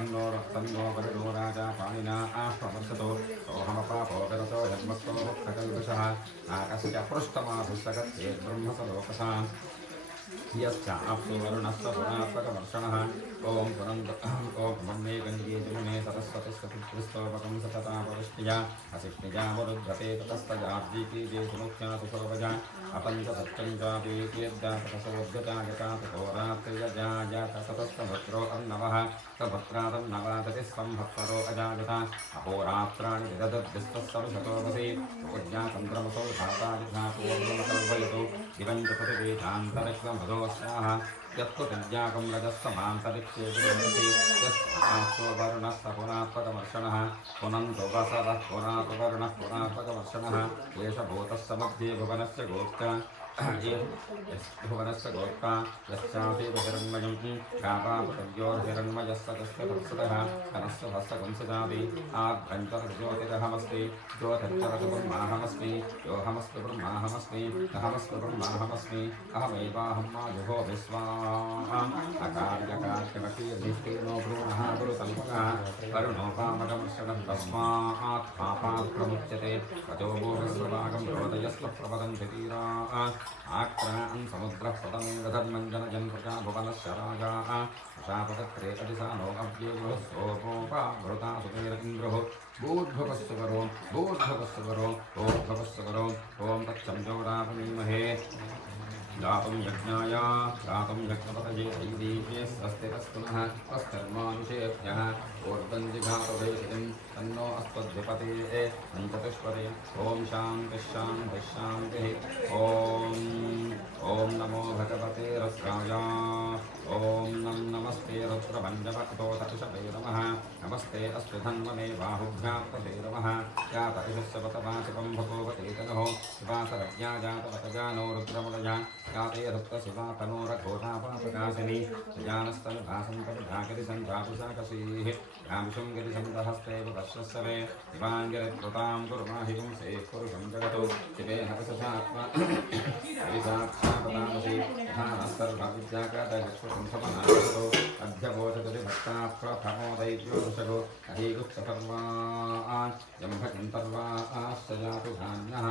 तन्नो वरुणो राजा पाणिना आश्वमर्षतो सोऽहमपापो विरतो यन्मस्तो भक्तकल्मषः आकस्य पृष्ठमाधुस्तगत्ये ब्रह्मसलोकसाम् यश्चाप्सु वरुणस्य पुरात्मकवर्षणः ॐ पुनन्दे गङ्गे जमुने सरस्वतिस्तोपकं सततापवृष्ट्या असिष्णिजावरुध्यते ततस्तजार्जीकीजे सुमुख्या सुशोभजा अपञ्चसत्यं चापीकीर्जातसोद्गता यथा ततोरात्रियजात ततस्तभद्रो अर्णवः सभद्रादर्णवादति संभत्सरो अजागता अहोरात्राणि विदधद्विस्तस्सविशतोपसि उपज्ञातन्त्रमसौ धातादिघातोर्वमकल्पयतु इदं च प्रतिवेदान्तरिक्षमधोस्याः यत्तु विद्याकं रजस्तमान्तरिक्षे विरमति यस्मात्सो वर्णस्य पुरात्मकवर्षणः पुनन्तो वसवः पुरातु वर्णः पुरात्मकवर्षणः एष भूतस्य मध्ये भुवनस्य गोप्ता भुवनस्य गोप्ता यश्चापि बहिरन्मयं गावापतव्योर्हिरण्मयस्य तस्य भत्सतः कनस्य भस्सकंसजापि आभ्यन्तर्ज्योतिरहमस्मि ज्योतिर्जगद्ब्रह्माहमस्मि योऽहमस्मि ब्रह्माहमस्मि अहमस्मि ब्रह्माहमस्मि अहमेवाहं मायुहो विश्वाम् अकार्यकार्यमकीर्निष्ठीर्णो भ्रूणः गुरुतल्पकः करुणो वामकमर्षणं तस्मात् पापात् प्रमुच्यते ततो भूमिस्वभागं हृदयस्वप्रवदन्ति तीराः आक्रान् समुद्रः पदमेव धर्मं जनजन् प्रजा भुवनस्य राजाः शापतत्रे अतिशानो अव्ययो सोपोपाभृता सुमेर इन्द्रः भूर्भुवस्सुवरो भूर्भुवस्सुवरो ॐ तत्संजोरापमीमहे गातुं यज्ञाय गातुं यज्ञपतये दैवीभ्ये स्वस्तिरस्तुनः स्वस्तिर्मानुषेभ्यः ऊर्ध्वञ्जिघातवेशितिं तन्नो अस्त्वद्विपते पञ्चतिष्पदे ॐ शान्तिः शान्तिः शान्तिः ॐ नमो भगवते रुद्राय ॐ नमस्ते रुद्रभञ्जभक्तोतषवे नमः नमस्ते अस्तु धन्वने बाहुभ्यां तथे नमः यातयशस्वतवासिकं भगवते तनोः शिवासरज्ञा जातवतजानो रुद्रमुलया याते रुद्रशिवातनोरघोषापाप्रकाशिनी जानस्तनुभासन्तनुभागिरि सञ्जातुशाकशीः यामिषुं गिरिसन्दहस्ते पश्यस्सवे दिवाङ्गिरिकृतां कुर्माहिं से पुरुषं जगतो शिवे हतसशात्मा हरिसाक्षापदामसि धानस्तर्भविद्याकादयक्षुसंसमनागतो अध्यबोधगतिभक्ता प्रथमो दैत्योदशको अहीगुप्तपर्वान् जम्भचिन्तर्वाश्च जातु धान्यः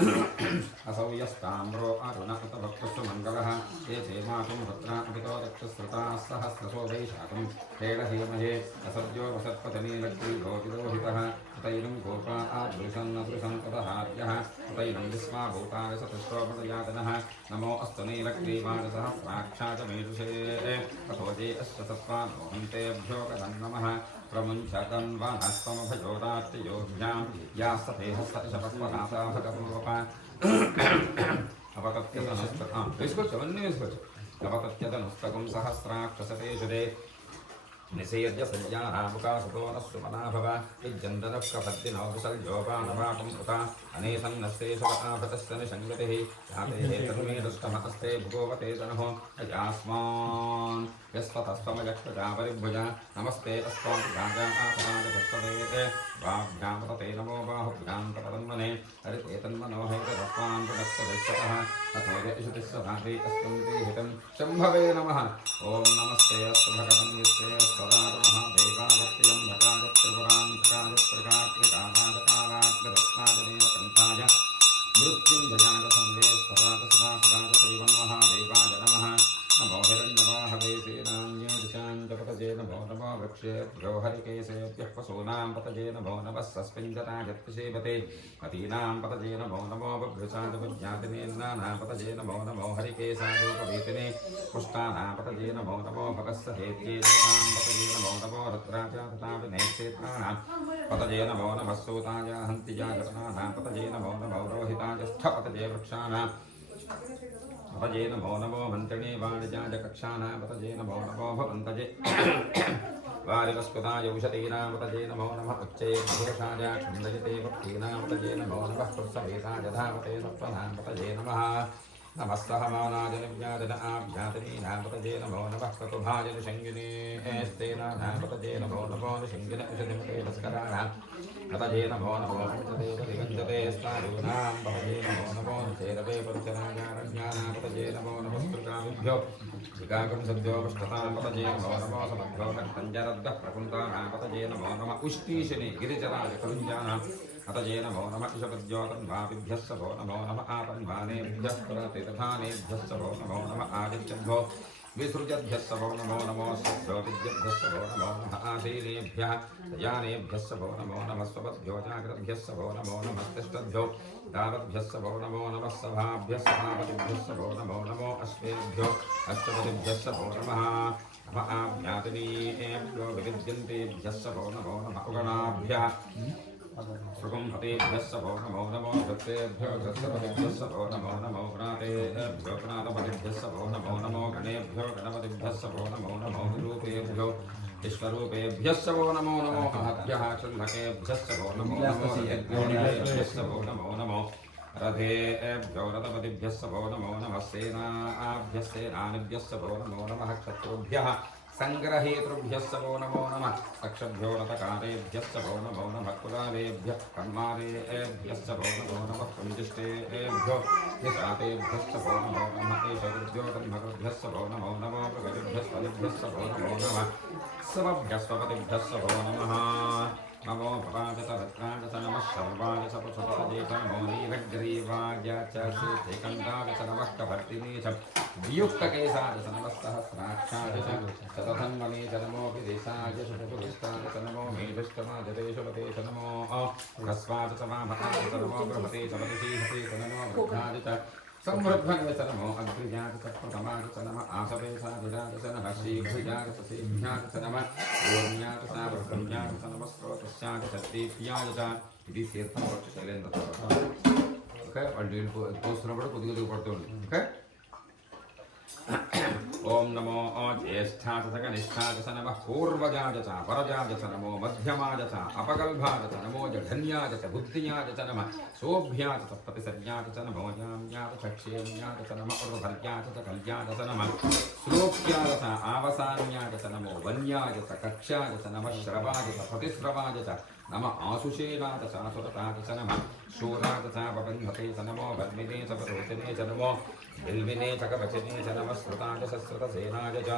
असौ यस्ताम्रो अरुण उत भक्तस्व मङ्गलः ये चेमातुं भद्रापितो रक्षस्रुताः सहस्रशो वैशाखं हेळहेमहे असद्यो वसत्पतनीलग्रीभो विरोहितः उतैनं गोपा आदृशन्नदृशं तदहार्यः उतैनं विस्माभूताय सतश्रोपदयातनः नमो अस्तु नीलग्रीवाणसहस्राक्षा च मेरुषे ततो जे अश्च सत्त्वानोहन्तेभ्यो कथं प्रमुञ्चतन्वानस्त्वमभयोदात्तयोभ्यां यास्ततेः सशपस्वनासा भगवोपा अपकथ्यतनुस्तकं వేసుకోవచ్చు అవన్నీ వేసుకోవచ్చు अपकथ्यतनुस्तकं सहस्राक्षसतेषु ते निषेद्य सज्जानामुकासुतो न सुमनाभव विज्जन्दनः कपद्दिनो विसर्जोपानवाकं कृता अनेसन्नस्तेषु निषङ्गतिः याते तन्मेदुष्टमहस्ते भुगोवते तनुः अजास्मान् यस्वतस्त्वमजक्षजापरिभुजा नमस्ते अस्त्वां राजापदाजपुष्पवे वाभ्यामतते नमो बाहुभ्यां तपदन्मने हरिते तन्मनो हेतरस्वान् पुनस्तदृक्षतः अथो यशुतिस्वधाते अस्त्वं ते हितं शम्भवे नमः ॐ नमस्ते अस्तु भगवन् यस्ते महादेवायत्ययं यकायत्रिपुरान्तकाय प्रकात्रिकानागताराग्ररत्नादेवकण्ठाय मृत्युञ्जयाय संवेश्वराय सदाशिवाय श्रीमन् महादेवाय नमः नमो हिरण्यवाहवे सेनान्यदिशाञ्जपतये नमो नमो वृक्षेभ्यो हरिकेशेभ्यः पशूनां पतये नमो नमः सस्मिञ्जतायत्पिषेवते पतीनां पतये नमो नमो बभ्रुचादविज्ञातिनेन्नानां पतये नमो नमो हरिकेशादोपवेतिने पुष्टानां पतये नमो नमो भगस्सहेत्येतां पतये नमो नमो रुद्राजातताविनेक्षेत्राणां पतये नमो नमः सूताय हन्तिजागतनानां पतये नमो नमो रोहिताय स्थपतये वृक्षाणां पतये नमो नमो मन्त्रिणे वाणिजाय कक्षाणां पतये नमो नमो भवन्तजे वारिवस्कुताय उषतीनां पतये नमो नमः उच्चे मधुरषाय खण्डयते भक्तीनां पतये नमो नमः पुरुषवेदाय धावते सत्त्वनां पतये नमः नमस्तहमानाय निव्याजन आभ्यातिनीनां पतये नमो नमः ककुभाय निषङ्गिने स्तेनानां पतये नमो नमो निषङ्गिन उषतिमते तस्कराणां पतये नमो नमो पञ्चदेवदिगञ्जते स्तारूणां पतये नमो नमो निचेरवे परुचनागारण्यानां पतये नमो नमः स्मृतामिभ्यो विकाकं सद्यो पृष्ठतापतये नमो नमो समभ्यो भक्तञ्जरद्दः प्रकुन्तानापतये नमो नमः उष्णीशिनि गिरिजराय करुञ्जानाम् अतये नमो नमः ईशपद्योतन्वापिभ्यः सभो नमो नमः आपन्वानेभ्यः प्रतिदधानेभ्यः सभो नमो नमः आदित्यभ्यो विसृजद्भ्यः सभो नमो नमो सभ्योतिभ्यः सभो नमो नमः आसीनेभ्यः दयानेभ्यः सभो नमो नमः स्वपद्भ्यो जाग्रद्भ्यः सभो नमो नमः तिष्ठद्भ्यो दावद्भ्यः सभो नमो नमः सभाभ्यः सभापतिभ्यः सभो नमो नमो अश्वेभ्यो अष्टपतिभ्यः सभो नमः नमः आज्ञातिनीभ्यो विविद्यन्तेभ्यः सभो नमो नमः उगणाभ्यः सुगुंहतेभ्यः सभो नमो नमो भक्तेभ्यो भक्तपतिभ्यः सभो नमो नमो गणातेभ्यो गणातपतिभ्यः सभो नमो नमो गणेभ्यो गणपतिभ्यः सभो नमो नमो रूपेभ्यो विश्वरूपेभ्यः सभो नमो नमो महद्भ्यः चुल्लकेभ्यः सभो नमो नमो रथेभ्यः सभो नमो नमो रथेभ्यो रथपतिभ्यः सभो नमो नमः सेनाभ्यः सेनानिभ्यः सभो नमो नमः शत्रुभ्यः संग्रहेतृभ्यः सभो नमो नमः अक्षभ्यो रथकारेभ्यः सभो नमो नमः कुलालेभ्यः कर्मारेभ्यः सभो नमो नमः कुञ्जिष्टेभ्यो निशातेभ्यः सभो नमो नमः ईशकृभ्यो ब्रह्मकृभ्यः सभो नमो नमः प्रगतिभ्यः स्वलिभ्यः सभो नमो नमः स्वपभ्यः स्वपतिभ्यः सभो नमः नमो भवाजत भद्राज च नमः शर्वाज च पुष्पपदे च नमो नीलग्रीवाय च श्रीकण्ठाय च नमः कभर्तिने च वियुक्तकेशाय च नमः सहस्राक्षाय च शतधन्वने च नमो विदेशाय शुभपुरुष्टाय च नमो मेधुष्टमाय देशपते च नमो ह्रस्वाय च वामहाय च नमो बृहते च वदिशीहते च नमो वृद्धाय च संवृद्धये च नमो अग्रियाय च प्रथमाय च नमः आसवेशाय च नमः शीघ्रियाय च सेभ्याय च नमः ऊर्म्याय च सावक्रम्याय च नमः स्रोतस्याय च दीप्याय च ఇది తీర్థం వచ్చి శైలేంద్ర ఓకే వాళ్ళు పోస్తున్నప్పుడు కొద్దిగా దిగుపడుతుంది ఓకే ओम नमो ज्येष्ठाय च कनिष्ठाय च नमः पूर्वजाय च परजाय च नमो मध्यमाय च अपगल्भाय च नमो जघन्याय च बुद्धियाय च नमः शोभ्याय च प्रतिसर्याय च नमो याम्याय च क्षेम्याय च नमः उर्ध्वर्याय च कल्याय च नमः श्लोक्याय च आवसान्याय च नमो वन्याय च कक्ष्याय च नमः श्रवाय च प्रतिश्रवाय च नमः आशुषेवाय च आसुरताय च नमः शूराय च पबन्धते च नमो वर्मिने च परोचने च नमो बिल्विने च कवचने च नमः श्रुताय च श्रुतसेनाय च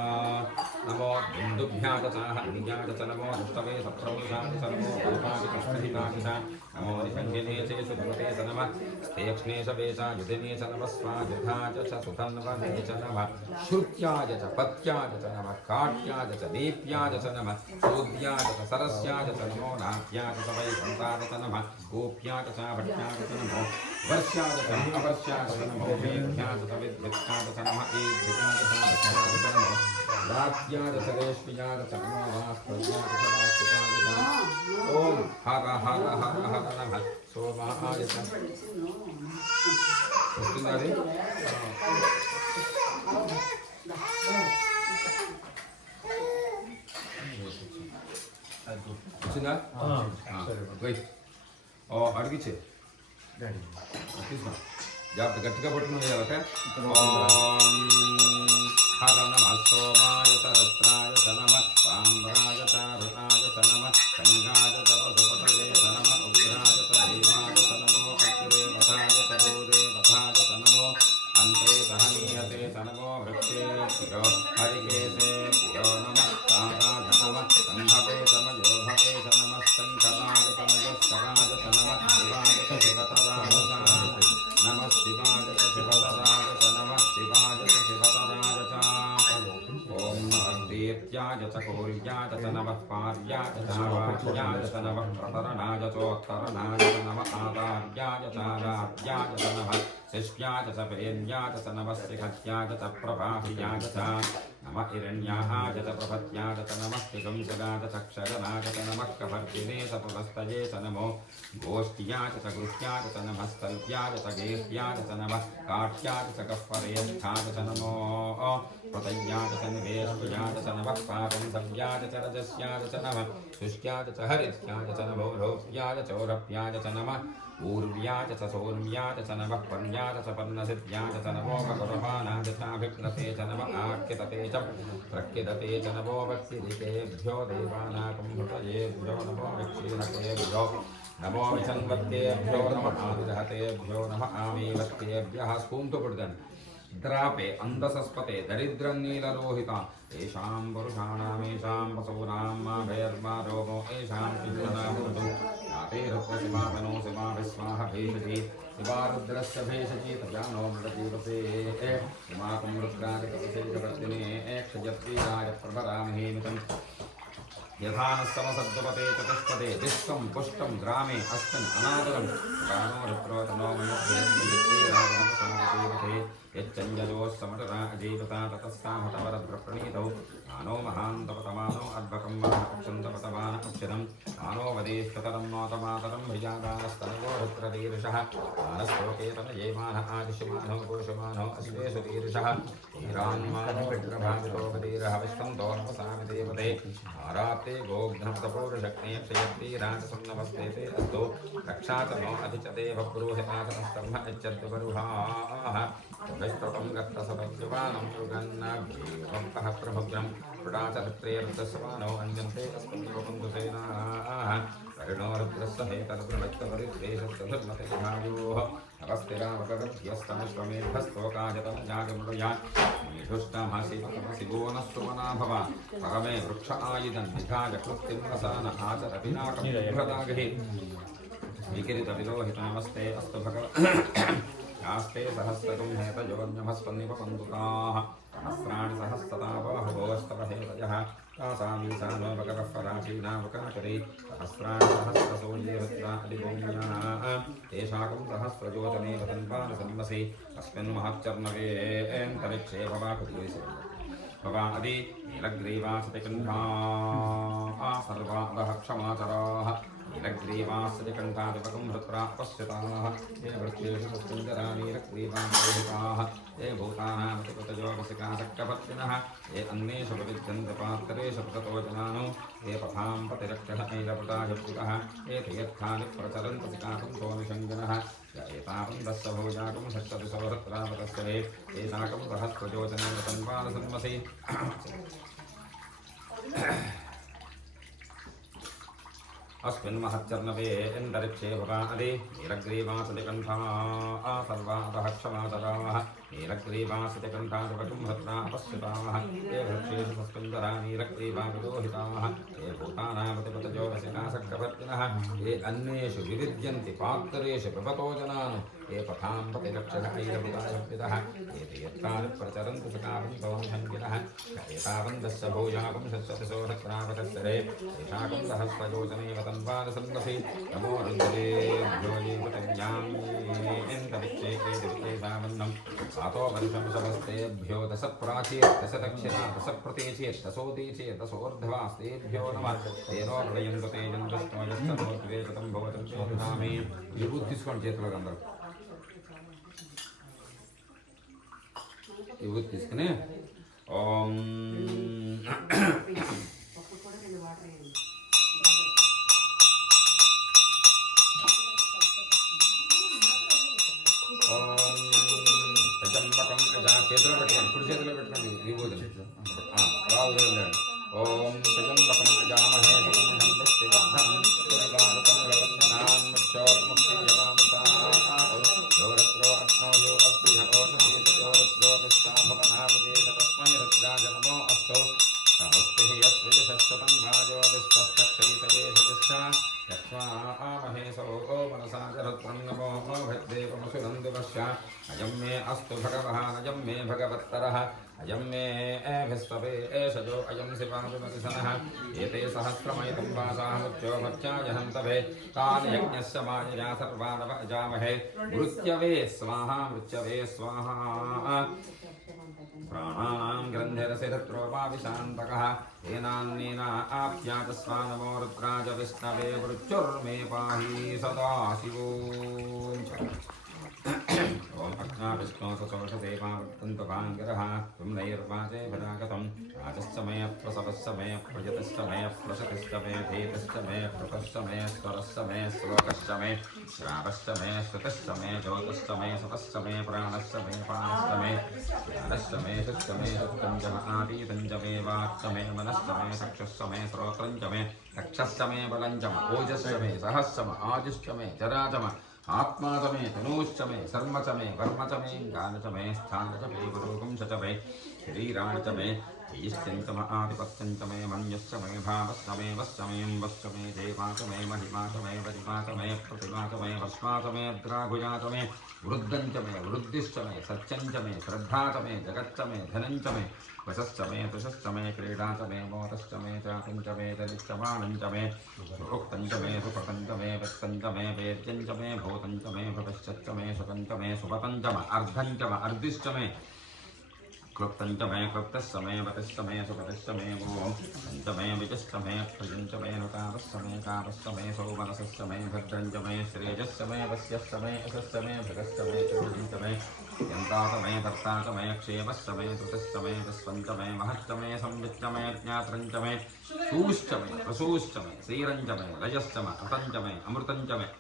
नमो बिन्दुभ्याय च हन्याय च नमो दुष्टवे सप्रौषाय च नमो गोपाय च स्थिताय च नमो निषङ्गिने च सुधवते च नमः स्थेक्ष्णे च वेचायुधिने च नमः स्वायुधाय च सुधन्वने च नमः श्रुत्याय च पत्याय च नमः काट्याय च दीप्याय च नमः शोध्याय च सरस्याय च नमो नाट्याय च वैकुण्ठाय च नमः गोप्याय च भट्याय च नमो वर्ष्याय च अवर्ष्याय च नमो मेघ्याय च विद्युत्याय च नमः ईद्रियाय च भट्याय च नमो रात्याय च रेष्म्याय च नमो वास्पत्याय च वास्तुकाय च ओम हर हर हर हर नमः सोमाय च వస్తుందా వచ్చిందా అడిగిచ్చే తీసుకున్నా జాగ్రత్త గట్టిగా పట్టుకుని ఓకే హర నమ సోమాయ చ రత్నాయ చ నమ సాంబ్రాయ చ రుణాయ చ నమ గంగాయ చ పశుపతయే చ నమ ఉగ్రాయ చ దేవాయ చ నమో అగ్రేవతాయ చ భూదేవతాయ చ నమో అంతే సహనీయతే చ నమో వృక్షేభ్యో హరికేశేభ్యో నమ తారాయ నమ సంభవే సమయో భవే చ నమ శంకరాయ చ మయస్కరాయ చ నమ శివాయ చ శివతరాయ చ నమ శివాయ చ శివతరాయ చ నమ శివాయ చ శివతరాయ చ ఓం నమస్తేత్యాయ చ కౌర్యాయ చ నమః పార్యాయ చ వాచ్యాయ చ నమః ప్రతరణాయ చోత్తరణాయ చ నమః ఆదార్యాయ చ ఆరాధ్యాయ చ నమః శిష్యాయ చ ప్రేమ్యాయ చ నమః శిఖత్యాయ చ ప్రభాహ్యాయ చ नमः हिरण्याय च प्रभत्याय च नमः शिगंसगाय च क्षगनाय च नमः कपर्दिने च पुरस्तये च नमो गोष्ठ्याय च गृह्याय च नमः स्तल्प्याय च गेह्याय च नमः काट्याय च कप्परेष्ठाय च नमो प्रतय्याय च निवेश्याय च नमः पाकंसव्याय च रजस्याय च नमः शुष्क्याय च हरित्याय च नमो रौप्याय च औरप्याय च नमः ऊर्व्याय च सौर्म्याय च नमः पर्याय च पर्णसिद्ध्याय च नमो भगवपानाय चाभिप्लते च नमः आख्यतते च प्रख्यदते च नमो भक्तिरिकेभ्यो देवानाकुम्भतयेभ्यो नमो विक्षीणकेभ्यो नमो विचन्वत्तेभ्यो नमः आदिदहतेभ्यो नमः आमीवत्तेभ्यः स्पूंतो पड़दन द्रापे अंधसस्पते दरिद्रनीललोहिता येषां पुरुषाणामेषां पशूनां मा भैर्मा रोगो येषां चिन्तनामृतु याते रत्नशिवातनो शिवाभिस्वाहा भेषजी शिवारुद्रस्य भेषजी तजानो मृतजीवसे हिमाकं रुद्रादितपसे जगद्दिने क्षयत्वीराय प्रभरामहेमितम् यथा न समसद्वपते चतुष्पदे विश्वं पुष्टं ग्रामे अस्मिन् अनादरं प्राणो रुद्रोतनो मनुष्येन्द्रियत्वीराजनमसामदेवते यच्चञ्जलोस्समटरा अजीवता ततस्सामतवरभ्रप्रणीतौ मानो महान्तपतमानो अद्भकं महाक्षन्तपतमान अक्षरं मानो वदेष्टतरं नोतमातरं भिजागास्तनयो रुद्ररीर्षः मानस्तोकेतनयेमानः आदिशमानो पुरुषमानो अश्वेषु रीर्षः हीरान्मानो विग्रभावितो वदीरः विश्वन्तो नमसामि देवते आराते गोघ्नमतपूर्षक्ने क्षयत्वीराजसन्नमस्तेते अस्तु रक्षा च नो अधिचते भपुरोहितासनस्तम्भ इच्छद्वरुहाः विष्टपं गत्तसपद्युवानं युगन्नाभ्येवन्तः प्रभुग्रं पुटाचरित्रेर्दस्वानो अन्यन्ते अस्मद्योपन्दुसेनाः करुणो रुद्रस्य हेतरुप्रवक्तपरिद्वेषस्तधर्मतिभायोः अपस्थिरावकरभ्यस्तमश्वमेधस्तोकाजतमजागमृया मीढुष्टमसिवो न सुमना भव परमे वृक्ष आयुधन् निधाय कृत्तिं रसान आचर पिनाकं बृहदागहि विकिरितविलोहितामस्ते अस्तु भगव यास्ते सहस्रकं हेतयोन्यभस्पन्निपपन्तुताः सहस्राणि सहस्रता बाहुभोस्तव हेतयः तासामीशानो भगवः पराचीनावकाचरे सहस्राणि सहस्रसूर्ये रुद्रादिभूम्याः तेषाकं सहस्रज्योतने वदन्वानुसन्मसि अस्मिन् महच्चर्णवे एन्तरिक्षे भवाकुतीसे भवादि नीलग्रीवासतिकण्ठाः सर्वादः क्षमाचराः नीलग्रीवासतिकण्ठादिपकं हृत्रा अपश्यताः ये वृक्षेषु सुन्दरा नीलग्रीवासोहिताः ये भूतानामतिपतयोगसिकाशक्तपत्निनः ये अन्येषु प्रविद्यन्ते पात्रेषु प्रततो जनानो ये पथां पतिरक्षः ऐरपटायुक्तः ये तीर्थानि प्रचरन्ति सिकाकं सोनिषङ्गिनः य एतावन्दस्य भोजाकं षट्शति सौहृत्रावतस्य एषाकं सहस्रयोजने वतन्वानसन्मसि अस्मिन् महच्चर्णवे इन्दरिक्षे भवादि नीलग्रीवासतिकण्ठाः सर्वादः क्षमाचराः नीलग्रीवासतिकण्ठादिपकं हृत्रा अपश्यताः ये वृक्षेषु सस्कुन्दरा नीलग्रीवाविलोहिताः ये भूतानामतिपतयोगसिकाशक्तवर्तिनः ये अन्येषु विविद्यन्ति पात्रेषु पिबतो जनान् ये पथां प्रतिरक्षः ऐरविदायपितः ये तीर्थानि प्रचरन्तु सकावं पवनशङ्किनः एतावन्दस्य भूयाकं षट्शति सौहृत्रावतस्सरे येषाकं सहस्रयोजने वतन्वानसन्मसि नमो रुद्रेभ्यो जीवतज्ञान्येन्दविक्षे एदिविशेषावन्नं सातो वर्षं समस्तेभ्यो दश प्राचीर् दश दक्षिणा दश प्रतीचेत् दशोदीचेत् दशोर्ध्वास्तेभ्यो नमः तेनो प्रलयन्तु तेजन्तस्तमजस्तमोद्वेषतं भवतं चोदनामि विभूति తీసుకోండి చేతులకు అందరూ విభూతి తీసుకుని ఓం ప్రజంబకం చేతిలో పెట్టుకోండి కుడి చేతిలో పెట్టుకోండి విభూతిని రావు వెళ్ళండి ఓం ప్రజంబకం ప్రజామహే अयं मे अस्तु भगवान् अयं मे भगवत्तरः अयं मे एभिस्वपे एषजो अयं शिवाभिमतिसनः एते सहस्रमयितं वासाः मुच्यो मर्त्यायहन्तभे तान् यज्ञस्य मायया सर्वानवजामहे मृत्यवे स्वाहा प्राणानां ग्रन्थिरसिरत्रोपाविशान्तकः येनान्येन आप्याचस्वानमो रुद्राज विष्णवे मृत्युर्मे पाहि सदा शिवो ओम अग्ना विष्णु ससोषसेवावर्तन्तभाङ्गिरः त्वं नैर्वाचे भरागतं राजश्चमय प्रसवश्चमय प्रजतश्चमय प्रसतिश्चमय भेदश्चमय प्रतश्चमय स्वरश्चमय श्लोकश्चमय श्रावश्चमय श्रुतश्चमय ज्योतिश्चमय सतश्चमय प्राणश्चमय पानश्चमय ज्ञानश्चमय शुश्चमय शुद्धञ्चम आदीतञ्चमय वाक्चमय मनश्चमय चक्षुश्चमय श्रोत्रञ्चमय रक्षश्चमय बलञ्चम ओजश्चमय सहश्चम आजुश्चमय जराचम आत्मा च मे तनूश्च मे सर्म च मे वर्म च मे गान च मे स्थान च मे गुरुकुंश च मे शरीराणि च मे यश्चञ्च म आधिपत्यञ्च मे मन्यश्च मे भावश्च मे वश्च मे अम्बश्च मे देवा च मे महिमा च मे वरिमा च मे प्रतिमा च मे भस्मा च मे द्राघुजा च मे वृद्धं च मे वृद्धिश्च मे सत्यं च मे श्रद्धा च मे जगच्च मे धनं च मे वशश्च मे तुषश्च मे क्रीडा च मे मोदश्च मे चातं च मे जनिश्च मानं च मे सुक्तं च मे सुकृतं च मे वक्तं च मे वेद्यं च मे भूतं च मे भविष्यच्च मे सुतं च मे सुपतं च मे अर्धं च मे अर्धिश्च मे क्लुप्तं च मे क्लुप्तश्च मे वतिश्च मे सुपतिश्च मे भूं च मे विजश्च मे प्रियं च मे नुतावश्च मे कावश्च मे सौमनसश्च मे भद्रं च मे श्रेयश्च मे वस्यश्च मे यशश्च मे भगश्च मे कीर्तिं च मे यन्ता च मे भर्ता च मे क्षेमश्च मे धृतश्च मे विश्वं च मे महश्च मे संविच्च मे ज्ञात्रं च मे सूश्च मे प्रसूश्च मे सीरं च मे रजश्च मे अतं च मे अमृतं च मे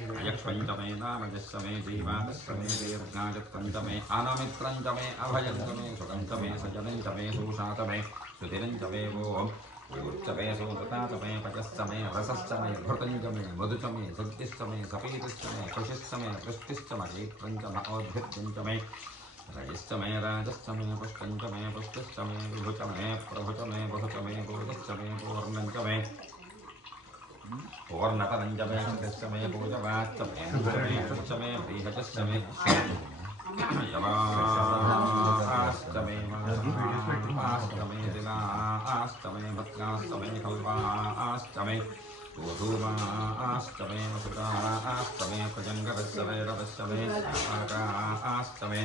अयक्ष्वञ्च मे नामजश्च मे जीवादश्च मे दीर्घायत्वं च मे आनमित्रं च मे अभयं च मे सुखं च मे सजनं च मे सूषा च मे सुधिरं च मे वो विमुच्च मे सुमृता च मे पचश्च मे रसश्च मे घृतं च मे मधु च मे सद्यश्च मे सपीतिश्च मे कुशिश्च मे वृष्टिश्च मे क्षेत्रं च मे औद्भिद्यं च मे रयश्च मे राजश्च मे पुष्टं च मे पुष्टिश्च मे विभु च मे प्रभु च मे बहु च मे भोजश्च मे पूर्णं च मे पूर्णतरं च मे कृतश्च मे पूजवाच्च मे च मे बृहजश्च मे यवाश्च मे माश्च मे दिनाश्च मे भद्राश्च मे कल्पाश्च मे गोधूमाश्च मे वसुताश्च मे प्रजङ्गरश्च मे रवश्च मे शाकाश्च मे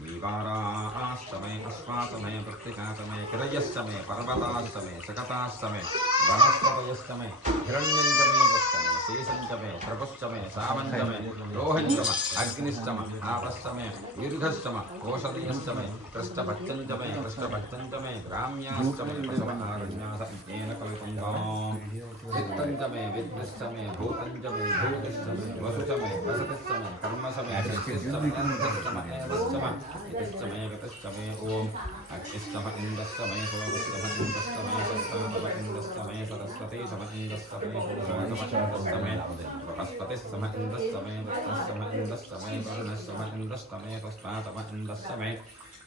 नीवाराश्च मे अश्वाच मे वृत्तिकाच मे किरयश्च मे पर्वताश्च मे सकताश्च मे वनस्पतयश्च मे हिरण्यं च मे यश्च मे शेषं च मे प्रभुश्च मे सावं च मे रोहं च मे अग्निश्च मे आपश्च मे दीर्घश्च मे ओषधयश्च मे पृष्ठभक्तं च मे पृष्ठभक्तं च मे ग्राम्याश्च मे पशवनारण्यास इत्येन कल्पन्ताम् वित्तं च मे विद्युश्च मे भूतं च मे भूतिश्च मे वसु च मे वसतिश्च मे कर्म च मे सिद्धिश्च मे अर्थश्च मे एवश्च मे इतिश्च मे गतिश्च मे ॐ अग्निश्च मे इन्द्रश्च मे सोमश्च मे इन्द्रश्च मे शस्तातम इन्द्रश्च मे सरस्वती च मे इन्द्रश्च मे पुरुषातम इन्द्रश्च मे बृहस्पतिश्च मे इन्द्रश्च मे वृत्रश्च मे इन्द्रश्च मे वरुणश्च मे इन्द्रश्च मे पुष्पातम इन्द्रश्च मे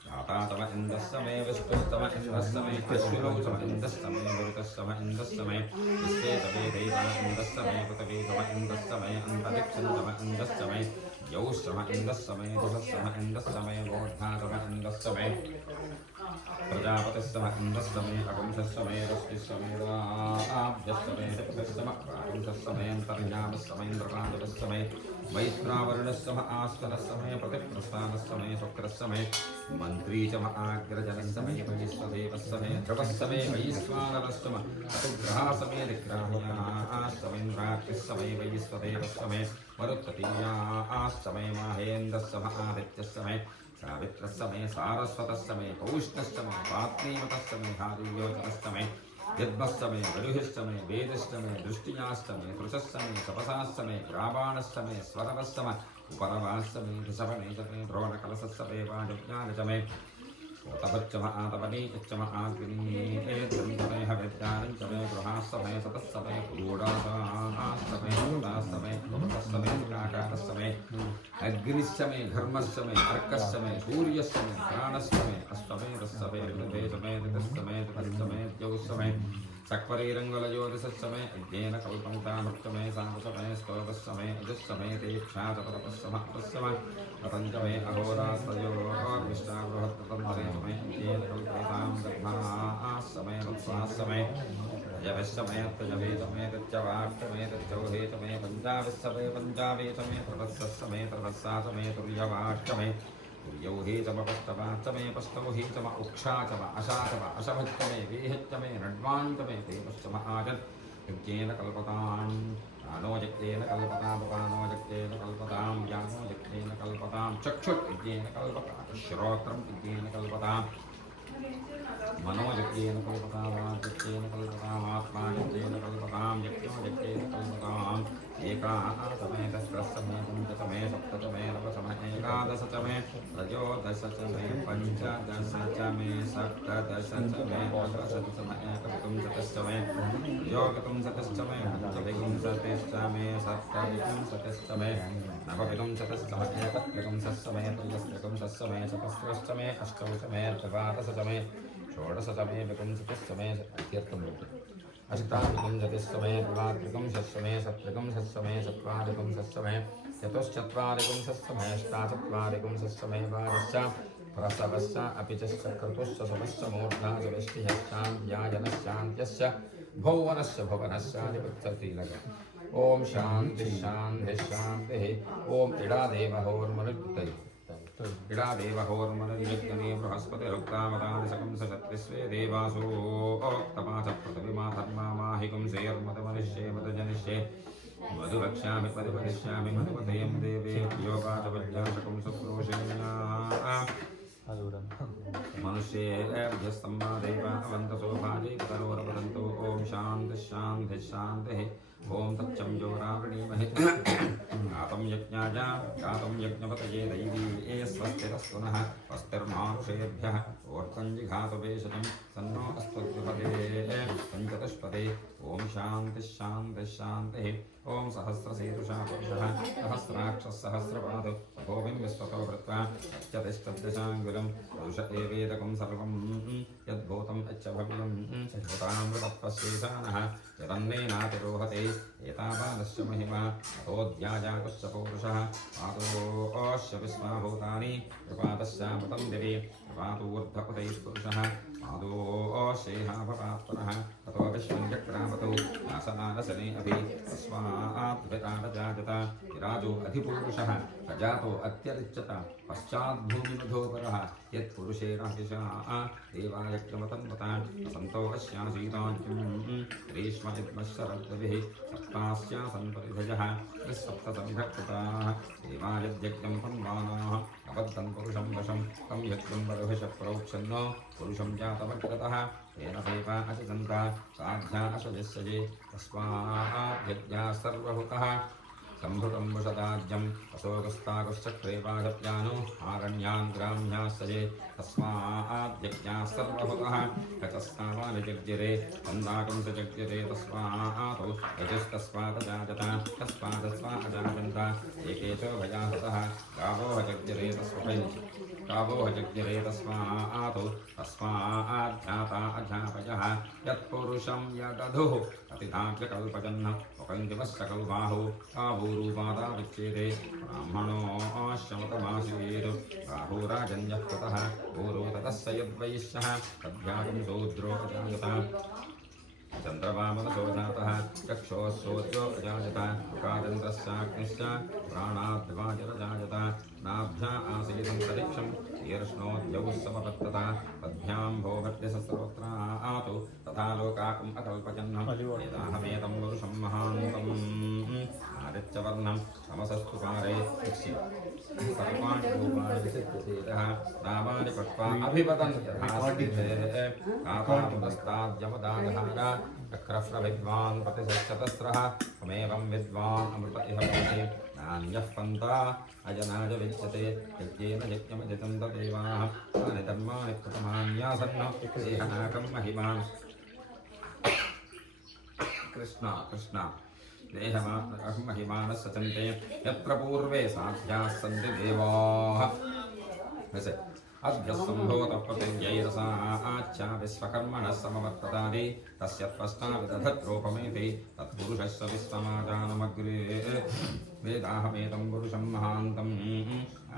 दातातम इन्द्रश्च मे विष्णुश्च मे इन्द्रश्च मे अश्विनौ च मे इन्द्रश्च मे मरुतश्च मे इन्द्रश्च मे विश्वेतमे दैतम इन्द्रश्च मे पृथिवीतम इन्द्रश्च मे अन्तरिक्षं च मे इन्द्रश्च मे यौश्च मे इन्द्रश्च मे दिशश्च मे इन्द्रश्च मे बोधातम इन्द्रश्च मे प्रजापतिश्च मे इन्द्रश्च मे अगुंशश्च मे रश्मिश्च मे राभ्यश्च मे दिक्भ्यश्च मे प्रागुंशश्च मे अन्तर्यामश्च मे इन्द्रपादश्च मे मैत्रावरुणश्च मे आस्करश्च मे प्रतिप्रस्थानश्च मे शुक्रश्च मे मन्त्री च मे आग्रजनश्च मे वैश्वदेवश्च मे ध्रुवश्च मे वैश्वानरश्च मे अतिग्रहाश्च मे निग्राह्याश्च मे इन्द्राग्निश्च मे वैश्वदेवश्च मे मरुत्ततीयाश्च मे माहेन्द्रश्च मे आदित्यश्च मे सावित्रश्च मे सारस्वतश्च मे पौष्णश्च मे पात्रीमतश्च मे हादियोतनश्च मे यद्मश्च मे गरुहिश्च मे वेदश्च मे दृष्टियाश्च मे कृशश्च मे तपसाश्च मे ग्रावाणश्च मे स्वरवश्च मे उपरवाश्च मे ऋषभमे च मे द्रोणकलशश्च मे वाजज्ञान च मे तपच्च मे आतपनी च मे आग्नि एद्रं च मे हविद्यानं च मे गृहाश्च मे सतश्च मे गूढाश्च मे सताश्च मे कुटुम्बश्च मे काकारश्च मे अग्निश्च मे घर्मश्च मे अर्कश्च मे सूर्यश्च मे प्राणश्च मे अश्वमेधश्च मे ऋतुभे च मे ऋतश्च मे ऋतश्च मे द्यौश्च मे सक्वरीरङ्गलज्योतिषश्च मे अज्ञेन कल्पन्तामृक्त मे सामस मे स्तोभश्च मे अजश्च मे दीक्षा च परपश्च मे अपश्च मे पतञ्च मे अहोरास्त्रयोर्विष्टाबृहत्तन्त्रे च मे अज्ञेन कल्पयतां दग्धाश्च मे वत्साश्च मे यवश्च मे अत्यजवे च मे तच्चवाक्च मे तच्चौहे च मे पञ्चाविश्च मे पञ्चावे च मे प्रवत्सश्च मे प्रवत्सा च मे तुर्यवाक्च मे तुर्यौहे च पस्तवाच्च मे पस्तौहे च म उक्षा च म अशा च म अशभच्च मे वेहच्च मे नड्वाञ्च मे देवश्च म आजन् यज्ञेन कल्पतां प्राणो यज्ञेन कल्पतामुपानो यज्ञेन कल्पतां व्यानो यज्ञेन कल्पतां चक्षुर्यज्ञेन कल्पतां श्रोत्रं यज्ञेन कल्पतां मनोयज्ञेन कल्पतावाद्यज्ञेन कल्पतामात्मा यज्ञेन कल्पतां यज्ञेन कल्पताम् एकादशमेतस्रस्समेतं दशमे सप्तमे नवसमे एकादशतमे त्रयोदशतमे पञ्चदशतमे सप्तदशतमे नवशततमे एकविंशतितमे त्रयोविंशतितमे पञ्चविंशतितमे सप्तविंशतितमे नवविंशतितमे एकविंशतितमे त्रयस्त्रिविंशतितमे चतुस्रस्तमे अष्टौतमे द्वादशतमे षोडशतमे विंशतितमे अष्टाविंशतितमे द्वात्रिंशत्तमे सप्तविंशतितमे चत्वारिंशत्तमे चतुश्चत्वारिंशत्तमे अष्टाचत्वारिंशत्तमे द्वादश प्रसवश्च अपि च क्रतुश्च समश्च मूर्धा च विष्टिश्चान्द्यायनश्चान्त्यश्च भौवनश्च भुवनश्चाधिपत्यतिलक ओम शांति शांति शांति ओम इडादेवहोर्मनुद्युतये इडादेवहोर्मनुद्युतने बृहस्पतिरुक्तामदादिशकं सचत्रिस्वे देवासो तमाच पृथिवीमा धर्मा माहिकं सेयर्मदमनिष्ये मदजनिष्ये मधुवक्ष्यामि परिवदिष्यामि मधुवधेयं देवे योगाचवज्ञाशकं सुप्रोषेण्या मनुष्येभ्यस्तम्मा देवा अवन्तसो भाजे पितरोरवदन्तु ॐ शान्तिः शान्तिः शान्तिः ॐ तच्चं जोरावणीमहि गातं यज्ञाय गातं यज्ञपतये दैवी स्वस्तिरस्तु नः स्वस्तिर्मानुषेभ्यः ऊर्ध्वं जिघातु वेशनं सन्नो अस्त्वद्विपदे पञ्चदशपदे ॐ शान्तिः शान्तिः शान्तिः ॐ सहस्रशीर्षा पुरुषः सहस्राक्षः सहस्रपादो भूमिं विश्वतो वृत्वा अत्यतिष्ठद्दशाङ्गुलं पुरुष एवेदकं सर्वं यद्भूतं यच्च भव्यं भूतामृतपश्येषानः यदन्नेनातिरोहते एतावादस्य महिमा अतोऽध्यायातश्च पौरुषः पादोऽश्च विश्वाभूतानि कृपातश्चामृतं दिवि कृपातूर्ध्व उदैः पुरुषः पादोऽशेहाभपात्मनः ततो विश्वं चक्रामतो नासनानसने अपि तस्माद्विराटजायत विराजो अधिपूरुषः अजातो अत्यरिच्यत पश्चाद्भूमिमधोपरः यत्पुरुषेण विशा देवायज्ञमतन्वता सन्तो अस्यासीताज्ञं ग्रीष्म इद्मश्शरद्भिः सप्तास्यासन् परिधयः त्रिसप्तसमिधकृताः देवायज्ञं तन्वानाः अबद्धं पुरुषं वशं तं यज्ञं वरुभिष प्रोक्षन्नो पुरुषं जातमग्रतः तेन सेवा अचितन्ता साध्या अशजस्यजे तस्माद्यज्ञाः सर्वभूतः सम्भृतं वशदाज्यम् अशोकस्ताकुश्चक्रेवाजप्यानो आरण्यान् ग्राम्यास्तजे तस्माद्यज्ञाः सर्वभूतः कचस्तावानि जग्जिरे अन्दाकं च जग्जिरे तस्मात् यजस्तस्मादजायत तस्मादस्मादजायन्त एके च भयाहतः गावो जग्जिरे गावो जग्जिरे तस्मात् तस्माद्ध्याता अध्यापयः यत्पुरुषं यदधुः अतिधाग्यकल्पजन् उपञ्जवश्चकल्बाहो बाहूरूपादा विच्येते ब्राह्मणोऽश्यमतमासीत् बाहूराजन्यः कृतः ऊरो ततस्य यद्वैश्यः तद्भ्यागं शूद्रो अजायत चन्द्रवामनसो जातः चक्षोः अजायत मुखादन्तश्चाग्निश्च प्राणाद्वाजरजायत नाभ्या आसीदन्तरिक्षं शीर्ष्णोद्यौ समपत्तता पद्भ्यां भोभद्यसस्रोत्रात् तथा लोकाकम् अकल्पयन् एताहमेतं पुरुषं महान्तम् आदित्यवर्णं तमसस्तु पारे सर्वाणि रूपाणि विचित्यसेतः नामानि पक्वा अभिवदन् यथास्तिस्ताद्यमदानहारा चक्रप्रविद्वान् प्रतिशतस्रः त्वमेवं विद्वान् अमृत इह भवति नान्यः पन्था अजनाय विद्यते यज्ञेन यज्ञमजितं तदेवाः तानि धर्माणि प्रथमान्यासन्न देहनाकं महिमान् कृष्ण कृष्ण देहमानः महिमानः सचन्ते यत्र पूर्वे साध्याः सन्ति देवाः अद्यस्सम्भूतः प्रतिज्ञैरसा आच्या विश्वकर्मणः समवर्ततादि तस्य त्वष्टाविदधद्रूपमेति तत्पुरुषस्य विश्वमाजानमग्रे वेदाहमेतं पुरुषं महान्तम्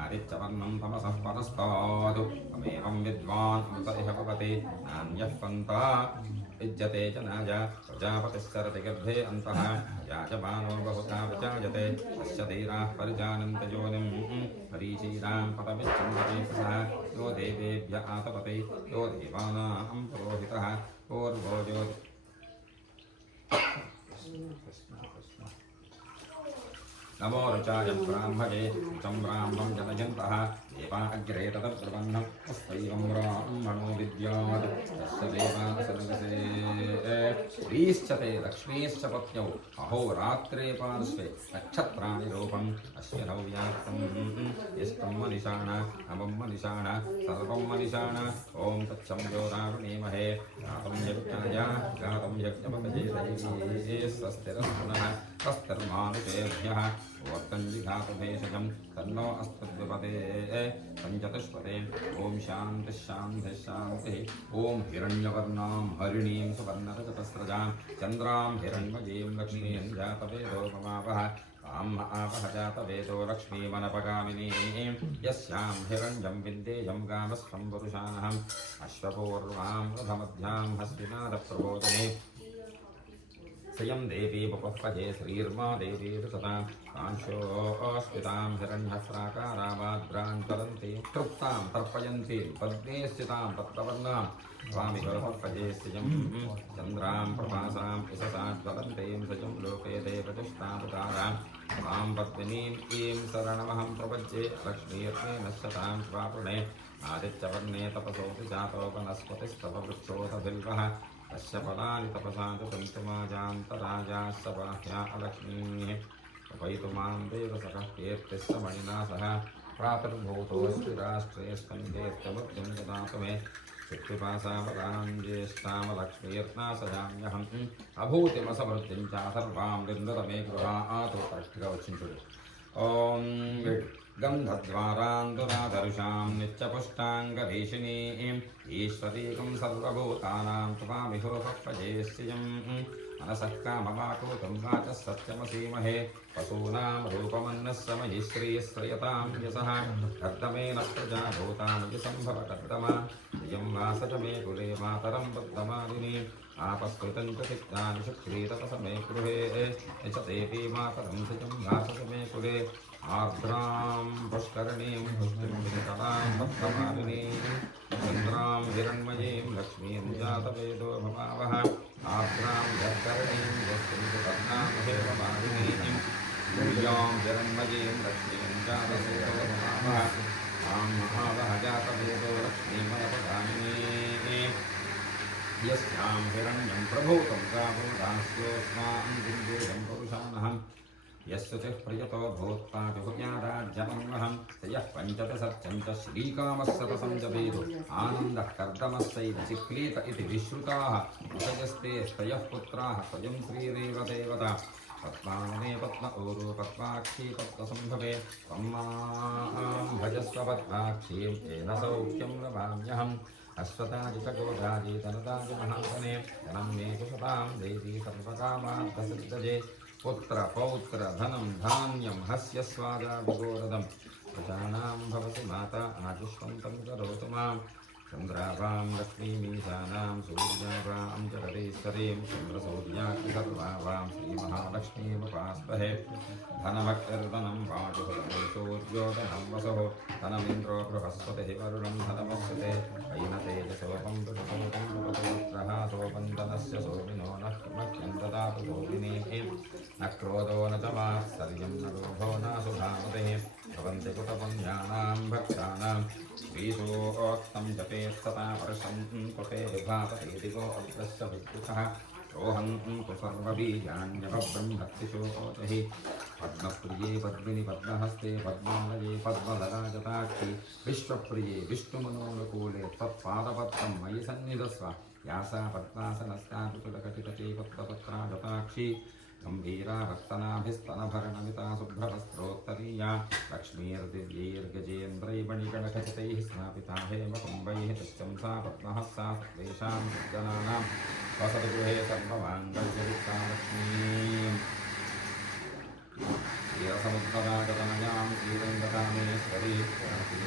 आदित्यवर्णं तमसः परस्तात् तमेवं विद्वान् अमृत इह भवति नान्यः पन्था विद्यते जनाय प्रजापतिश्चरति गर्भे अन्तः याजमानो बहुधा विजायते तस्य धीराः परिजानन्ति योनिं मरीचीनां पदमिच्छन्ति सः यो देवेभ्य आतपते यो देवानां पुरोहितः पूर्वो यो नमो रुचाय ब्राह्मणे तं ब्राह्मं जनयन्तः देवा अग्रे तदप्रबन्धं तस्यैवं ब्राह्मणो विद्यात् तस्य देवासनगसे श्रीश्च ते लक्ष्मीश्च पत्न्यौ अहोरात्रे पार्श्वे नक्षत्राणि रूपम् अस्य नव्याक्तं यस्तं मनिषाण अमं मनिषाण सर्वं मनिषाण ॐ तच्छं जोरारुणीमहे गातं यज्ञाय गातं यज्ञपतये दैवी स्वस्तिरस्तुनः स्वस्तिर्मानुषेभ्यः वर्तञ्जिघातभेषजं तन्नो अस्मद्विपदे पञ्चतुष्पदे ॐ शान्तिः शान्तिः शान्तिः ॐ हिरण्यवर्णां हरिणीं सुवर्णरजतस्रजां चन्द्रां हिरण्मयीं लक्ष्मीं जातवेदो ममावः ताम् आवह जातवेदो लक्ष्मीमनपगामिनीं यस्यां हिरण्यं विन्देयं गामस्थं पुरुषानहम् अश्वपूर्वां रथमध्यां हस्तिनादप्रबोधने श्रियं देवी उपपजे श्रीर्मा देवी ऋततां कांशोऽस्मितां हिरण्यप्राकारावाद्रां ज्वलन्तीं तृप्तां तर्पयन्तीं पद्मे स्थितां तत्प्रवर्णां स्वामिपजे श्रियं चन्द्रां प्रभासां यशसां ज्वलन्तीं सजं लोके देवतिष्ठामुदारां तां पद्मिनीं ईं शरणमहं प्रपद्ये लक्ष्मीर्मे नश्यतां स्वापुणे आदित्यवर्णे तपसोऽपि जातो वनस्पतिस्तव वृक्षोऽथबिल्वः तस्य फलानि तपसा च तन्तुमाजान्तराजाः सबाह्या अलक्ष्मीः उपैतु मां देवसखः कीर्तिस्य मणिना सह प्रातर्भूतोऽस्ति राष्ट्रे स्कन्धेत्यमुद्यं ददातु मे चित्पिपासावदां ज्येष्ठामलक्ष्मीर्ना सजाम्यहम् अभूतिमसमृद्धिं च सर्वां विन्दत मे गृहातु కరెక్ట్గా వచ్చింది చూడు ఓం गन्धद्वारान्दुरादर्शां नित्यपुष्टाङ्गभीषिणीं ईश्वरीकं सर्वभूतानां त्वामिहोपजेस्यं मनसः काममाकूतं वाचः सत्यमसीमहे पशूनां रूपमन्नस्य मयि श्रीयतां यशः कर्दमेन प्रजाभूतामयि सम्भवकर्दमा इयं वासज मे कुले मातरं बुद्धमालिनी आपस्कृतं च चित्तानि शुक्रीतपसमे गृहे यच देवी मातरं सिजं वासज मे कुले आर्द्रां पुष्करणीं पुष्टिं विकलां भक्तमालिनीं चन्द्रां हिरण्मयीं लक्ष्मीं जातवेदो भवावः आर्द्रां जत्करणीं यस्मिं सुपर्णामहेवमालिनीं यूयां हिरण्मयीं लक्ष्मीं जातवेदो भवावः तां महावः जातवेदो लक्ष्मीमयपगामिनीं यस्यां हिरण्यं प्रभूतं गावोदास्योऽस्मान् बिन्दुजं पुरुषानहम् यस्य प्रियतो भूत्वा विभुज्ञाराज्यमन्वहं स यः पञ्चदशर्चं च श्रीकामस्सतसं जपेदो आनन्दः कर्दमस्सैव चिक्लीत इति विश्रुताः विषयस्ते स्तयः पुत्राः स्वयं श्रीरेव देवता पद्मावने पद्म ऊरो पद्माक्षी पद्मसम्भवे त्वं मां भजस्व पद्माक्षीं येन सौख्यं लभाम्यहम् अश्वताजितगोधाजी धनदाज महावने धनं मे कुशतां देवी सर्वकामार्थसिद्धये पुत्र पौत्र धनं धान्यं हस्य स्वादा विगोरदं प्रजानां भवसि माता आजुष्वन्तं करोतु मां चन्द्राभां लक्ष्मीमीशानां सूर्याभां जगदीश्वरीं चन्द्रसूर्याग्नि सर्वाभां श्रीमहालक्ष्मीमुपास्महे धनभक्तिर्धनं वाचुहृदं सूर्योधनं वसुः धनमिन्द्रो बृहस्पतिः वरुणं धनमस्यते ऐनतेजसोपं पुरुषोपं पुरुषपुत्रः सोपन्दनस्य सोमिनो नः मह्यं ददातु सोमिनीः न क्रोधो न च मात्सर्यं न लोभो नाशुभामतिः भवन्ति कुतपुण्यानां भक्तानां श्रीशोक्तं जपेत्सता वर्षं कृते विभावतेदिगो अग्रस्य विद्युतः सोऽहं तु सर्वबीजान्यवब्रह्मत्सिशोचहि पद्मप्रिये पद्मिनि पद्महस्ते पद्मालये पद्मदराजताक्षि विश्वप्रिये विष्णुमनोनुकूले त्वत्पादपत्रं मयि सन्निधस्व यासा पद्मासनस्यापि तुलकटितटे पद्मपत्राजताक्षि गम्भीरा रक्तनाभिस्तनभरणमिता शुभ्रवस्त्रोत्तरीया लक्ष्मीर्दिव्यैर्गजेन्द्रैर्मणिगणखचितैः स्नापिता हेमकुम्भैः नित्यं सा पद्महस्ता सर्वेषां सज्जनानां वसतु गृहे सर्वमाङ्गल्ययुक्ता लक्ष्मीं क्षीरसमुद्भरागतनयां श्रीरङ्गकामेश्वरी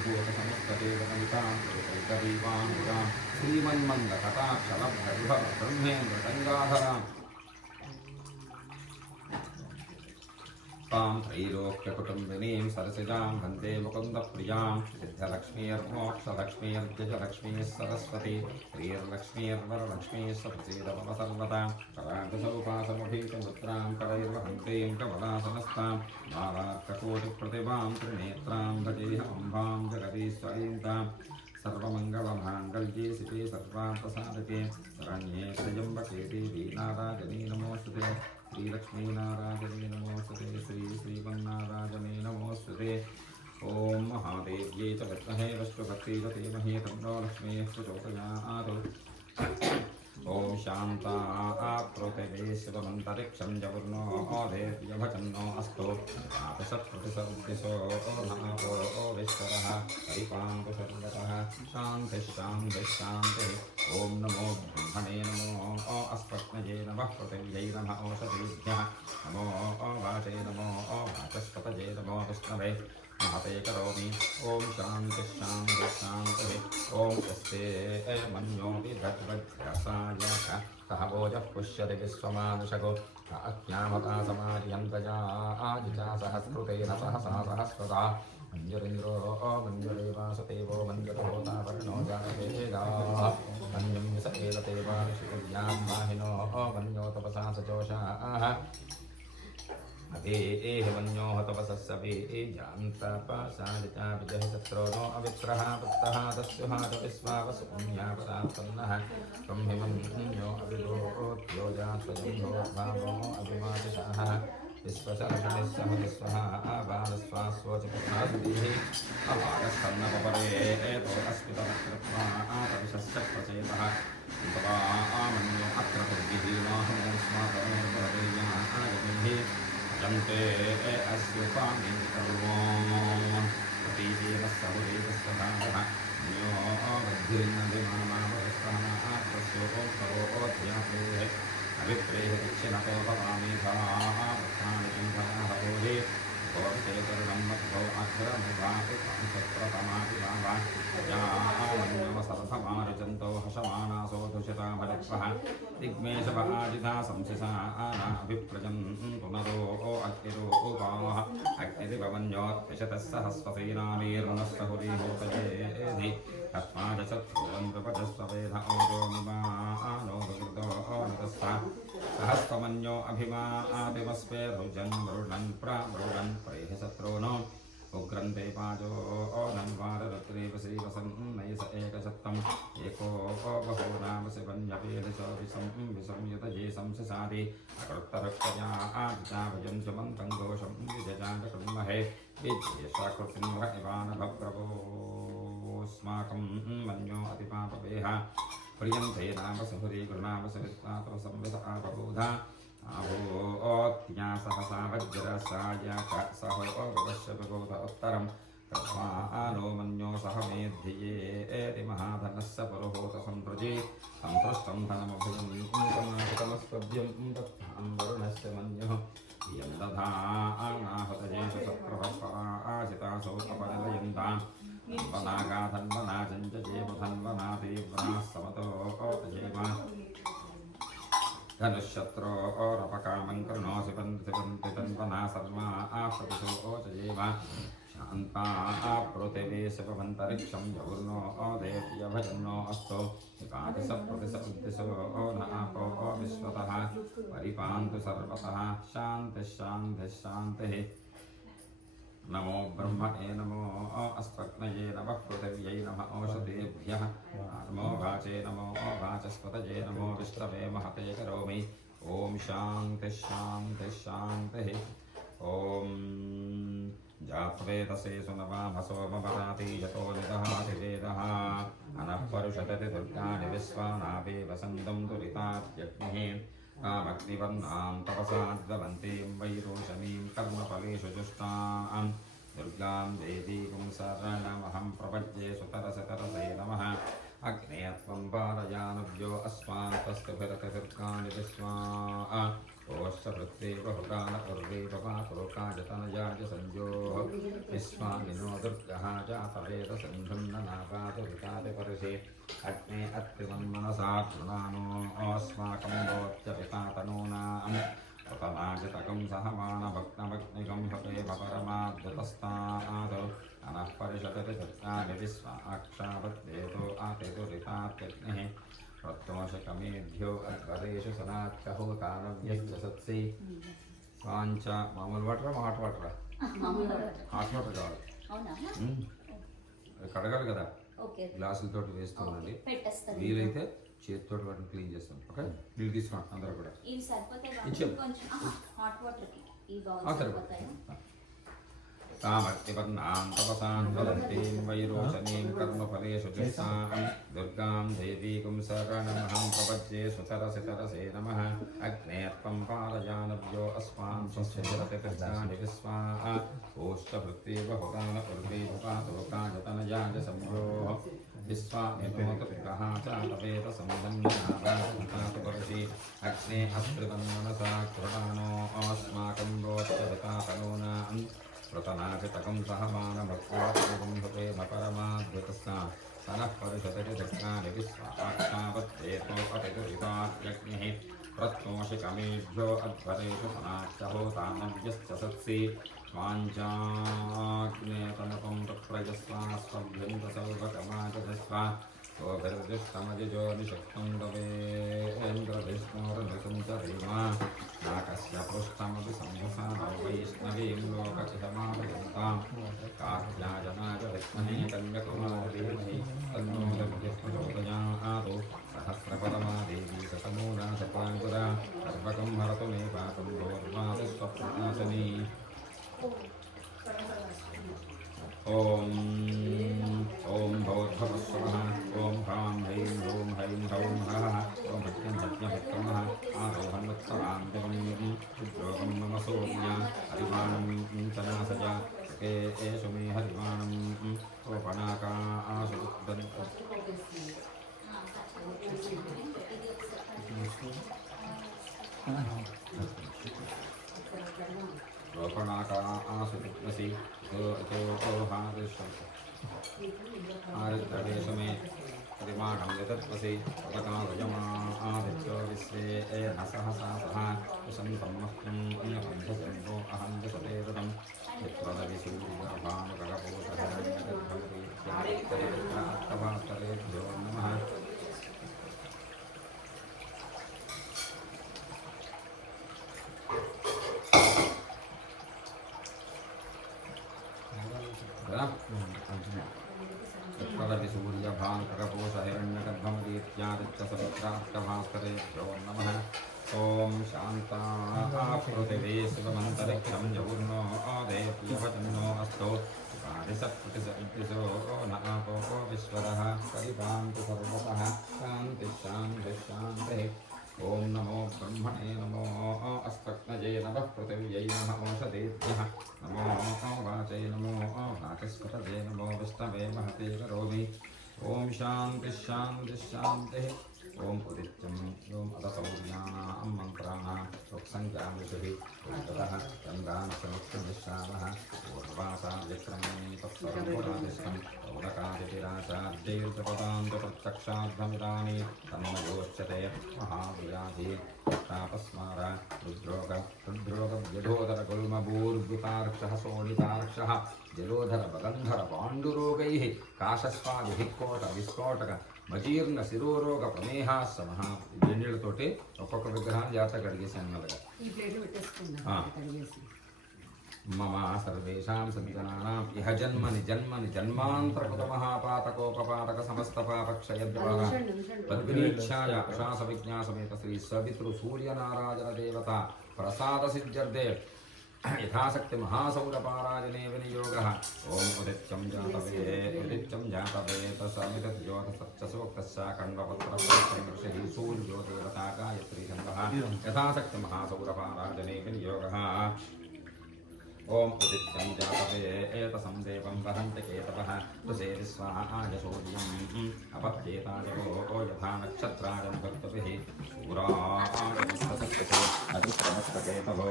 भूतसमुत्कटेकनितां कृतैकदीपां श्रीमन्मन्दकटाक्षलब्धविभव ब्रह्मेन्द्रगङ्गाधराम् तां त्रैलोक्यकुटुम्बिनीं सरसिजां वन्दे मुकुन्दप्रियां सिद्धलक्ष्मीर्मोक्षलक्ष्मीर्जयलक्ष्मीः सरस्वती श्रीर्लक्ष्मीर्वरलक्ष्मीः प्रसीदमम सर्वदा कराङ्कुशोपासमभीतमुद्रां करैर्वहन्तीं कमलासनस्तां नारार्ककोटिप्रतिभां त्रिनेत्रां भजेऽहमम्बां जगदीश्वरीं तां सर्वमङ्गलमाङ्गल्ये शिवे सर्वार्थसाधके शरण्ये त्र्यम्बके देवी नारायणी नमोऽस्तुते श्रीलक्ष्मीनारायणे नमोऽस्तुते श्रीमन्नारायणे नमोऽस्तुते ॐ महादेव्यै च विद्महे विष्णुभक्त्यै च धीमहि तन्नो लक्ष्मीः प्रचोदयात् ॐ शान्तापृथिवी शिवमन्तरिक्षं जगुर्नो देव्यभजन्नो अस्तु प्रतिसर्दिशो नापो विश्वरः परिपान्तु सर्वतः शान्तिः ॐ नमो ब्रह्मणे नमो अस्मत्मये नमः पृथिव्यै नमः ओषधीभ्यः नमो वाचे नमो वाचस्पतये नमो विष्णवे महते करोमि ॐ शान्तिः ॐ यस्ते मन्यो विभद्वज्रसाय कः भोजः पुष्यति विश्वमानुषगो अज्ञामता समार्यन्तजा आजिजा सहस्कृतेन सहसा सहस्रता मञ्जुरिन्द्रो मञ्जुरे वासुदेवो मञ्जुरोतावर्णो जायवेदाः मञ्जुं विसकेलते वार्षिकज्ञां माहिनो मन्यो तपसा सजोषाः अभेः मन्यो हतपसस्सवे जान्तपसादिता विजः शत्रो नो अवित्रः वृत्तः दस्युहात विश्वावसुम्यापदात्पन्नः त्वं हिमन्यो अविरोत्यो जात्वजम्भो भावो अभिमातिशः विश्वशर्षणिः सह विश्वः आबालस्वास्वोचिपुत्रादिः अपागस्तन्नपरे एतो अस्मितवक्त्रत्वा आतविशश्चक्रचेतः तवा आमन्यो अत्र दुर्विहीनाहमोऽस्माकमेर्भवेयाः जन्ते अस्युपामिं सर्वं प्रतीजीवस्सहुदेवस्तथाः न्यो बुद्धिर्नभिमानमावस्तानात्तस्योपरोऽध्याप्रेः अभिप्रेः दक्षिणतो भवामि भावर्थानि चिन्तनाः बोधे भवतेतरुणं मद्भो अग्रमुभाति भावा जामन्यो सर्वमारुचन्तो हसमानासो दुषितामरित्वः दिग्मेशपहाजिधा संसिसा आनाभिप्रजन् पुनरो अग्निरूपाः अग्निरिवन्योत्पिशतः सहस्वसेनानीर्नस्सहुरीभूतयेधि तस्मादशत्रुवन् विपजस्ववेध ओजोमिमानो विकृतो नतस्था सहस्वमन्यो अभिमातिमस्वे रुजन् मृडन् प्रमृडन् प्रेह शत्रूनो उग्रन्ते पाजो नन्वाररुद्रेव श्रीवसन्नयस एकशत्तम् एको बहो नाम शिवन्यपेदशो विसंयुतये संससादि अकृत्तरक्तया आदिचाभजं सुमन्तं घोषं विजजाण्डकृन्महे विद्येशाकृतिन्द्र इवानभप्रभोस्माकं मन्यो अतिपापवेह प्रियन्ते नाम सहुरी गुरुनाम सवित्वात्र संवित आपबोधा आभोत्या सहसा वज्रसाय सहो अवश्य विगोध उत्तरं तस्मानो मन्यो सह मेद्धिये महाधनस्य पुरोहोत सम्प्रजे सन्तुष्टं धनमभिगमस्तभ्यं तत्थां वरुणस्य मन्योः इयं दधानाहतजेषु सप्रभपराजितासौ अपनिलयन्तां धन्वनागाधन्वनाचञ्चजेवधन्वना तीव्राः समतो ओतजेमा धनुष्यत्रो ओरपकामं कृणोसि पन्ति तन्वना सर्वा आप्रतिशो ओचजेमा शान्ता आपृथिवी शिवमन्तरिक्षं जगुर्नो देव्यभजन्नो अस्तु विपातिसप्रतिसबुद्धिशो न आपो विश्वतः परिपान्तु सर्वतः शान्तिः नमो ब्रह्मणे नमो अस्मत्नये नमः पृथिव्यै नमः ओषधेभ्यः नमो वाचे नमो वाचस्पतये नमो विष्णवे महते करोमि ॐ शान्तिः ॐ जात्वेदसे सुनवामसो ममराति यतो निदहाति वेदः अनः परुषतति दुर्गाणि विश्वानावेव सन्दं दुरितात्यग्निः कामग्निवर्णां तपसाद्वन्तीं वैरोशनीं कर्मफलेषु जुष्टां दुर्गां देवीं शरणमहं प्रपद्ये सुतरसे नमः अग्ने त्वं पारयानुव्यो अस्मान् तस्तुभिरतिर्गाणि विश्वा ओष्ठभृत्ते बहुकाल उर्वेव पातोकाजतनयाज संयोः विश्वामिनो दुर्गः जातवेदसन्धुं न नागादुरितादिपरुषे अग्ने अत्रिमन्मनसा कृणानो अस्माकं दोत्यपिता तनूनाम् उपमाजितकं सहमानभक्तमग् अग्निगं हते भपरमाद्यतस्तात् अनः परिषदति चत्वारि विश्वाक्षावद्वेदो आतेतु ऋतात्यग्निः प्रत्योषकमेभ्यो अध्वरेषु सनात्यहोतानव्यश्च सत्सि स्वाञ्च मामूలు వాటరా హాట్ వాటరా హాట్ వాటర్ కావాలి కడగాలి కదా గ్లాసులతో వేస్తూ ఉండండి వీలైతే చేతితో వాటిని క్లీన్ చేస్తాం ఓకే నీళ్ళు తీసుకోండి అందరూ కూడా तामर्तिवर्णां तपसां वदन्तीं वैरोचनीं कर्मफलेषु चित्तां दुर्गां देवीकुं शरणमहं प्रपद्ये सुतरसि तरसे नमः अग्ने त्वं पालयानव्यो अस्मान् स्वस्यजरति कृष्णानि विश्वाः ओष्ठभृत्ति बहुदानपूर्वीभुकातोकाजतनयाज संभोः विश्वामिनोतुः चातवेदसंबन्धातुपरसि अग्ने अस्त्रिवं मनसा कृणानो अस्माकं रोचवितातनूनां प्रतनाभितकं सहमानभक्त्वात्मकं भवेम परमाद्भुतस्था सनः परिषदति दक्षिणानि विश्वाक्षावत्तेतोपतिदुरितात्यग्निः प्रत्नोषिकमेभ्यो अध्वरेषु सनाच्यहोतानव्यश्च सत्सि स्वाञ्चाग्नेतनपं तत्प्रजस्वा स्वभ्यन्तसौभकमाचजस्वा सोभिर्दिष्टमजिजो निषक्तं दवेन्द्रविष्णोर्नृतं च धीमा नाकस्य पृष्ठमपि संवसानो वैष्णवीं लोकचिहमालयन्तां कात्यायनाय विद्महे कन्यकुमारीमहि तन्नो प्रचोदयात् सहस्रपरमा देवी शतमूला शताङ्कुरा सर्वकं हरतु मे पापं भोर्वाति स्वप्रकाशनी ॐ भवद्भवस्वः ॐ ह्रां ह्रीं ह्रूं ह्रैं ह्रौं हः ॐ भज्ञं भज्ञभक्रमः आरोहन्वत्सरां दिवं रुद्रोगं मम सोम्या हरिवाणं तनासजा के एषु मे हरिवाणं ओपनाका आसु रोपणाका आसु विद्मसि आदित्यदेशु मे परिमाणं यतत्वसि उपकावयमादित्यो विश्वे न सहसा सह कुशन्तं मह्यं अन्यबन्धजन्मो अहं दशतेरतं यत्त्वदविसूर्यभानुकरपोषहेभ्यो नमः सूर्यभानुकरपोषहिरण्यगर्भमदीत्यादित्यसहस्रार्थभास्करेभ्यो नमः ॐ शान्तापृथिवी शिवमन्तरिक्षं जगुर्नो देव्यवचन्नो अस्तु पारिसप्रतिसो न आपो विश्वरः परिपान्तु सर्वतः शान्तिः ॐ नमो ब्रह्मणे नमो अस्तक्नजे नमः पृथिव्यै नमः ओषधेभ्यः नमो वाचै नमो वाचस्पतये नमो विष्णवे महते करोमि ॐ शान्तिः ॐ उदित्यं ॐ अदसौर्याणां मन्त्राणां रुक्सङ्ख्यामिषुः उद्गतः चन्द्रांशमुक्तनिश्रावः पूर्वासा विक्रमे तत्सर्वपुरादिष्टं पौनकादितिराचार्यैर्जपदान्तप्रत्यक्षाद्धमिदानि तन्मयोच्यते महाव्याधि तापस्मार हृद्रोगव्यधोदरगुल्मभूर्वृतार्क्षः शोणितार्क्षः जलोधर बगन्धर पाण्डुरोगैः काशस्वादिभिक्कोट विस्फोटक మజీర్ణ శిరోరోగ ప్రమేహాసమహ ఎన్నీళ్ళతోటి ఒక్కొక్క విగ్రహాన్ని జాగ్రత్తగా కడిగేసాను అలాగా మమ సర్వేషాం సజ్జనానాం ఇహ జన్మని జన్మాంతరకృత మహాపాతకోపపాతక సమస్త పాపక్షయద్వారా తద్వినీక్షాయ అశాస విజ్ఞాసమేత శ్రీ సవితృ సూర్యనారాయణ దేవత ప్రసాద సిద్ధ్యర్థే यथाशक्ति महासौरपारायणे विनियोगः ॐ उदित्यं जातवेद समितज्योतिसच्चसोक्तस्य कण्वपत्रं ऋषिः सूर्यो देवता गायत्री छन्दः यथाशक्ति महासौरपारायणे विनियोगः ॐ उदित्यं जातवेतसं देवं वहन्ति केतवः तुसे विश्वाय सूर्यम् अपत्येताजो यथा नक्षत्राजं भक्तभिः सूराजस्तसक्तिः अधिक्रमस्तकेतवो